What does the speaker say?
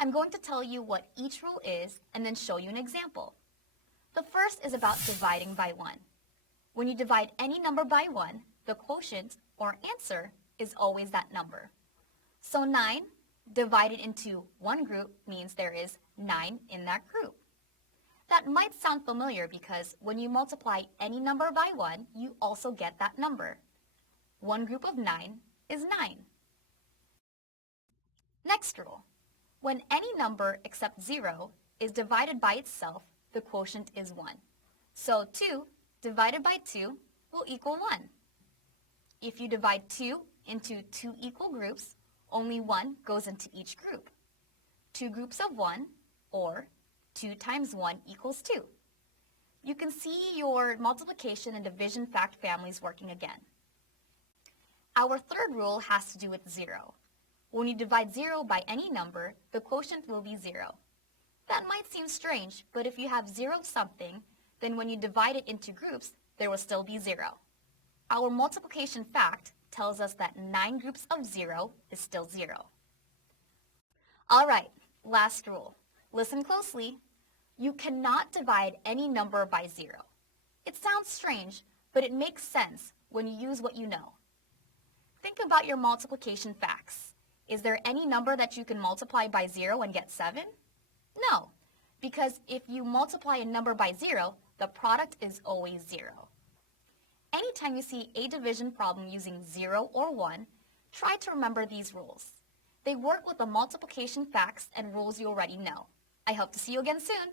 I'm going to tell you what each rule is and then show you an example. The first is about dividing by 1. When you divide any number by 1, the quotient or answer is always that number. So 9 divided into one group means there is 9 in that group. That might sound familiar because when you multiply any number by 1, you also get that number. One group of 9 is 9. Next rule. When any number except 0 is divided by itself, the quotient is 1. So 2 divided by 2 will equal 1. If you divide 2 into 2 equal groups, only 1 goes into each group. 2 groups of 1, or 2 times 1 equals 2. You can see your multiplication and division fact families working again. Our third rule has to do with 0. When you divide 0 by any number, the quotient will be 0. That might seem strange, but if you have 0 something, then when you divide it into groups, there will still be 0. Our multiplication fact tells us that 9 groups of 0 is still 0. All right, last rule. Listen closely. You cannot divide any number by 0. It sounds strange, but it makes sense when you use what you know. Think about your multiplication facts. Is there any number that you can multiply by 0 and get 7? No, because if you multiply a number by 0, the product is always 0. Anytime you see a division problem using 0 or 1, try to remember these rules. They work with the multiplication facts and rules you already know. I hope to see you again soon.